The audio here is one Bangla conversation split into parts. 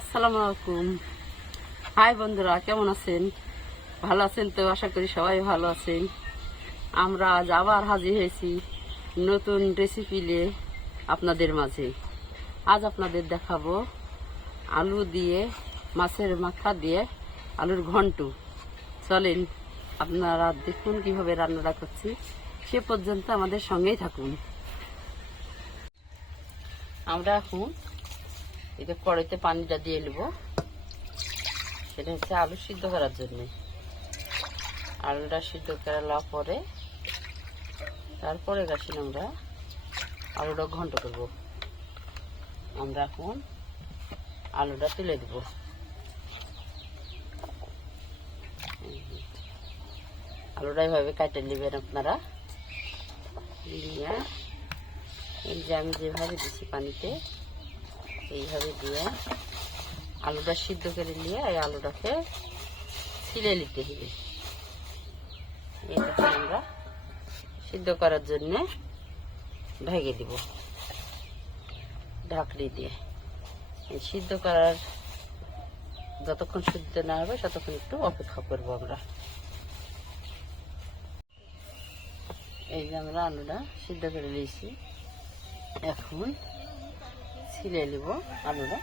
আসসালামু আলাইকুম। হাই বন্ধুরা, কেমন আছেন? ভালো আছেন তো? আশা করি সবাই ভালো আছেন। আমরা আজ আবার হাজির হয়েছি নতুন রেসিপি নিয়ে আপনাদের মাঝে। আজ আপনাদের দেখাবো আলু দিয়ে, মাছের মাথা দিয়ে আলুর ঘন্ট। চলেন, আপনারা দেখুন কীভাবে রান্নাটা করছি। সে পর্যন্ত আমাদের সঙ্গেই থাকুন। আমরা এখন এটা কড়াইতে পানিটা দিয়ে নেব। সেটা হচ্ছে আলু সিদ্ধ করার জন্যে। আলুটা সিদ্ধ করা পরে তারপরে গাছি আমরা আলুটা ঘন্ট করব। আমরা এখন আলুটা তুলে দেব। আলুটা এভাবে কাটে নেবেন আপনারা। এই যে আমি যেভাবে দিচ্ছি পানিতে এইভাবে দিয়ে আলুটা সিদ্ধ করে নিয়ে এই আলুটাকে ছিলে নিতে হবে। এটাকে আমরা সিদ্ধ করার জন্য ভেঙে দিব। ঢাকনি দিয়ে। সিদ্ধ করার যতক্ষণ সিদ্ধ না হবে ততক্ষণ একটু অপেক্ষা করব আমরা। এই যে আমরা আলুটা সিদ্ধ করে নিয়েছি। এখন ছিলে নিব আলুটা।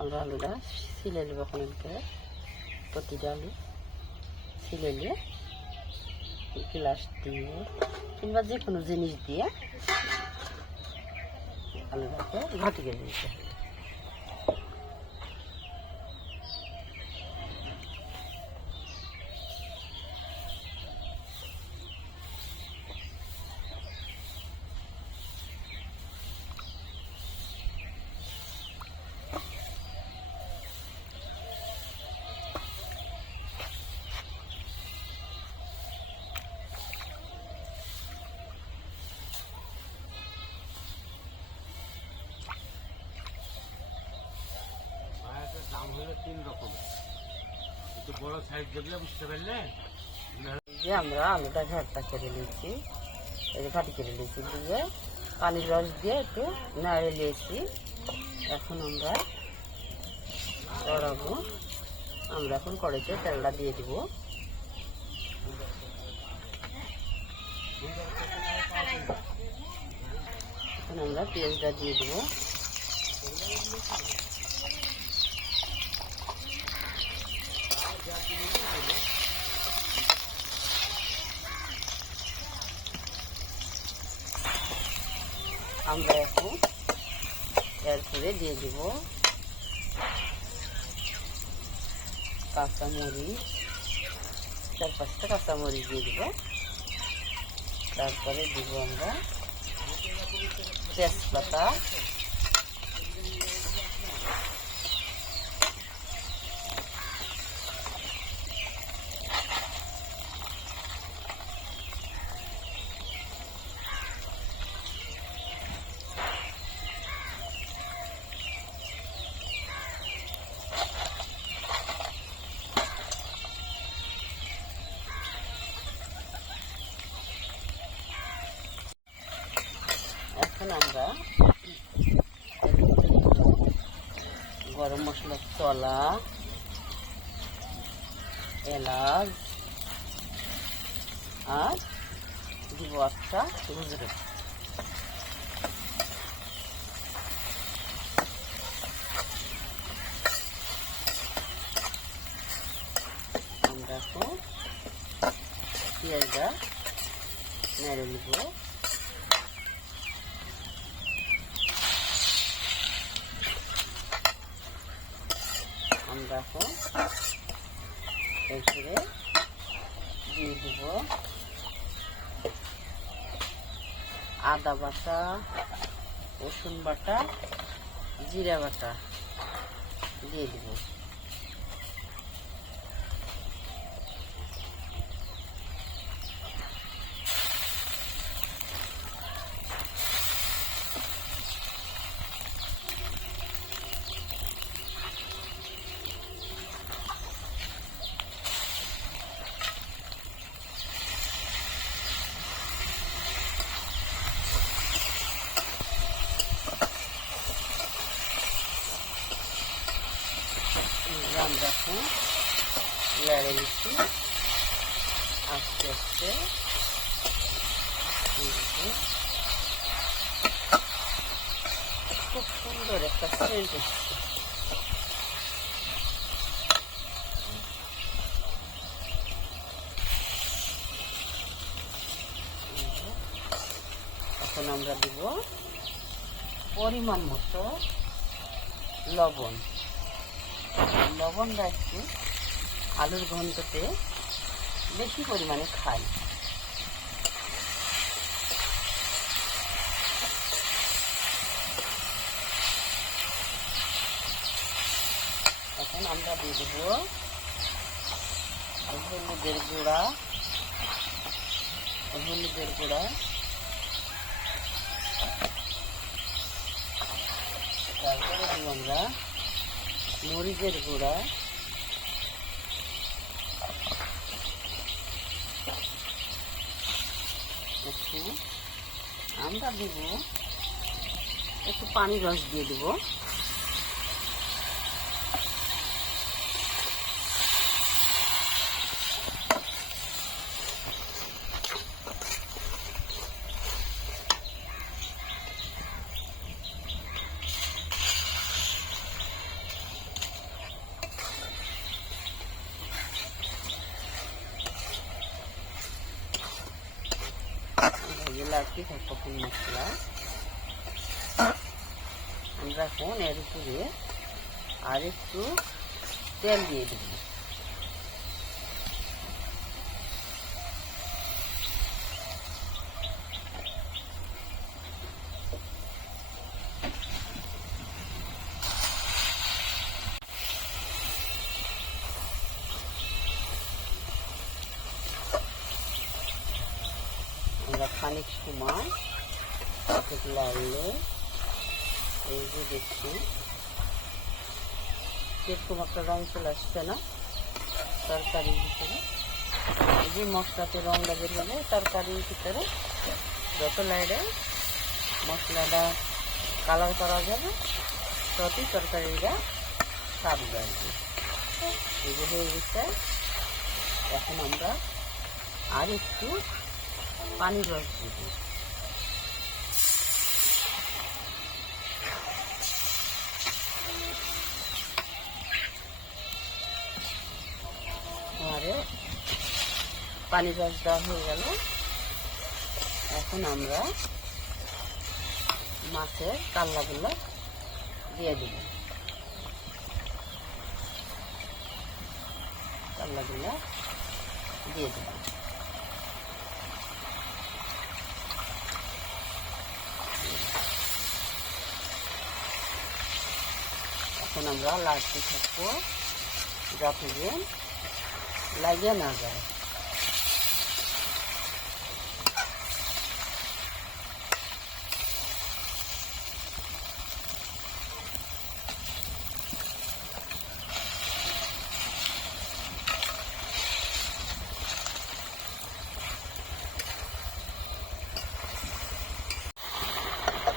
আমরা আলুটা ছিলে নেব এখন এদিকে প্রতিটা আলু ছিলে নিয়ে গ্লাস দিয়ে কিংবা যে কোনো জিনিস দিয়ে আলুটাকে ঘাটি করে দিতে হবে। তিন রকমের। একটু বড় সাইজ দেখলে বুঝতে পারলে? যে আমরা আলুটা ঘাটটা করে নিয়েছি ঘাটি করে নিয়েছি, দিয়ে পানির রস দিয়ে একটু নাড়ে নিয়েছি। এখন আমরা চড়াবো। আমরা এখন কড়াইতে তেলটা দিয়ে দিব। এখন আমরা পেঁয়াজটা দিয়ে দিব। আমরা এখন এরপরে দিয়ে দেব। কাঁচামরিচ, চার পাঁচটা কাঁচামরিচ দিয়ে দেবো। তারপরে দিব আমরা তেজপাতা এখন আমরা গরম মশলার তলা এলাচ আর দিব একটা গুজরাট আমরা এখন পেঁয়াজটা নেড়ে নিব আমরা এখন এরপরে দিয়ে দিব আদা বাটা রসুন বাটা জিরা বাটা দিয়ে দিব। এখন লেড়ে নিচ্ছি আস্তে আস্তে। খুব সুন্দর একটা সেন্ট এখন আমরা দিব পরিমাণ মতো লবণ। লবণটা একটু আলুর ঘন্টতে বেশি পরিমাণে খাই। এখন আমরা দিয়ে দেবো হলুদের গুঁড়া। হলুদের গুঁড়া। তারপরে আমরা মরিচের গুঁড়া। একটু আমরা দেবো একটু পানি রস দিয়ে দেব। লাগছে কতক্ষণ মশলা আমরা এখন এর উপরে আর একটু তেল দিয়ে দেব। আমরা খানিক সময় লাগলে এই যে দেখছি কীরকম একটা রং চলে আসছে না, তরকারির ভিতরে। এই যে মশলাতে রংটা বের হলে, তরকারির ভিতরে যত লাইডে মশলাটা কালার করা যাবে, ততই তরকারিটা স্বাদ লাগবে এই যে হয়ে গেছে। এখন আমরা আর একটু পানি রস। দিব আমারে পানি রস দেওয়া হয়ে গেল। এখন আমরা মাছের কাল্লাগুলো দিয়ে দিব। কাল্লাগুলো দিয়ে দেব। এখন আমরা লাড়তে থাকব যাতে যে লাগিয়ে না যায়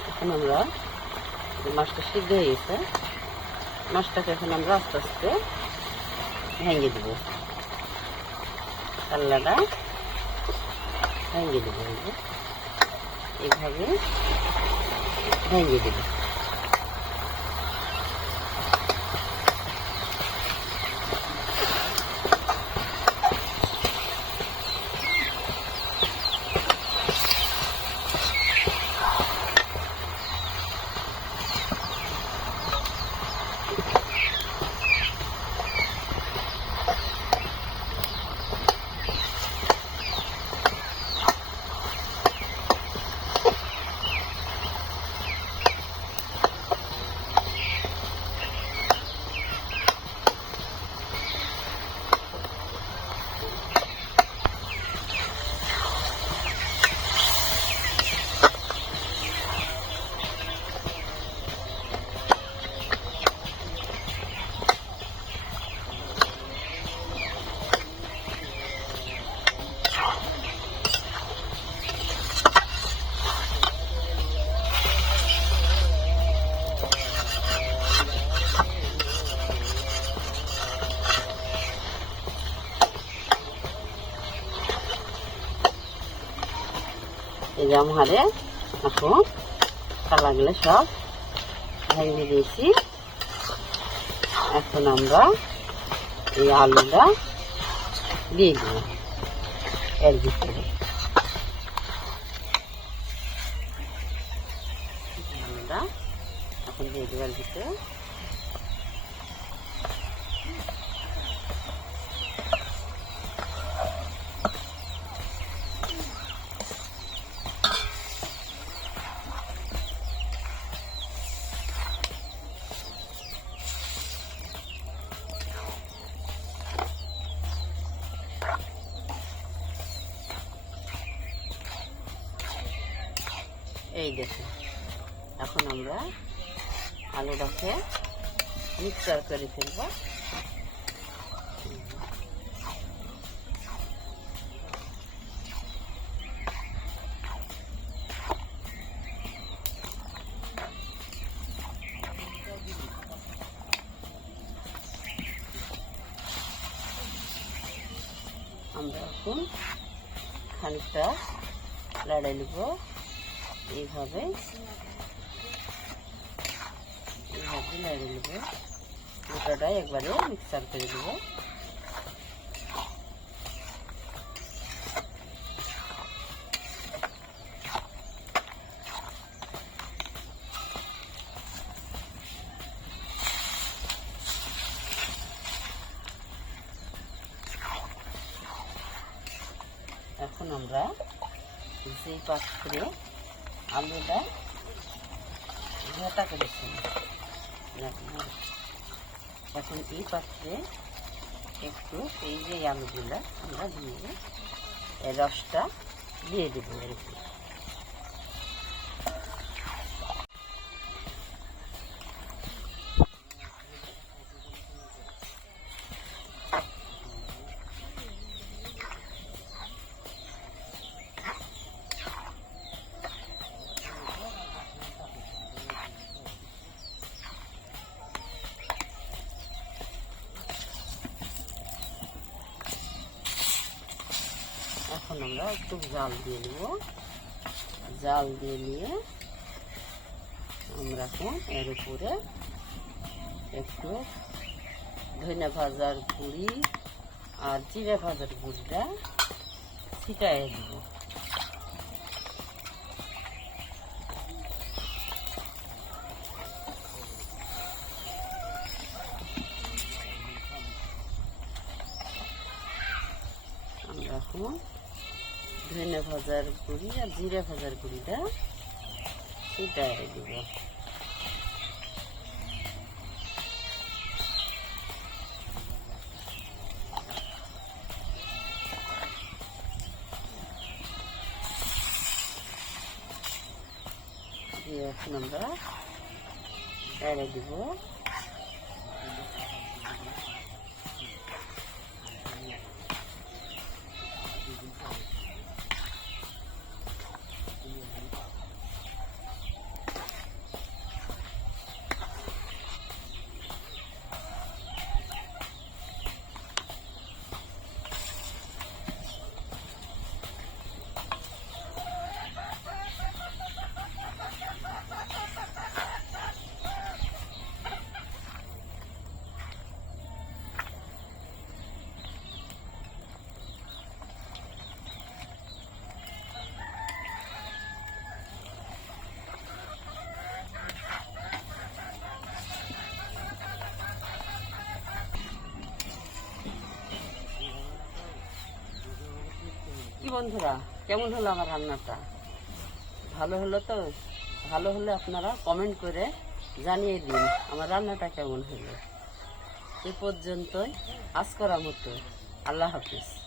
এখন আমরা যে মাছটা সিদ্ধ হয়ে গেছে মাছটাকে এখন আমরা আস্তে আস্তে ভেঙে দেব কাল্লাটা ভেঙে দেবো। এইভাবে ভেঙে দেব যে আমারে এখন কালাগুলো সব ভেঙে দিয়েছি। এখন আমরা এই আলুটা দিয়ে দিব এর ভিতরে। আলুটা এখন দিয়ে দেবার ভিতরে। এই দেখুন এখন আমরা আলুটাকে মিক্সচার করে ফেলব। আমরা এখন খানিকটা লড়াই নেব। এইভাবে। এইভাবে নেড়ে নেব। গোটাটা একবারে মিক্সার করে দেব এখন আমরা যে পাত্রে আলুটা ভেতা করেছি এখন এই পাত্রে একটু এই যে আলুগুলো, আমরা দিয়ে রসটা দিয়ে দেবো আর কি এখন আমরা একটু জাল দিয়ে নেব। জাল দিয়ে নিয়ে আমরা এখন এর উপরে একটু ধনে ভাজার গুঁড়ি আর জিরে ভাজার গুঁড়িটা ছিটাই দেব ভাজার গুঁড়ি আর জিরে ভাজার গুঁড়িটা ছিটাই দেব। দিয়ে এখন আমরা এড়ে দিব। বন্ধুরা, কেমন হলো আমার রান্নাটা? ভালো হলো তো? ভালো হলে আপনারা কমেন্ট করে জানিয়ে দিন আমার রান্নাটা কেমন হলো। এ পর্যন্তই আজ করা মতো। আল্লাহ হাফিজ।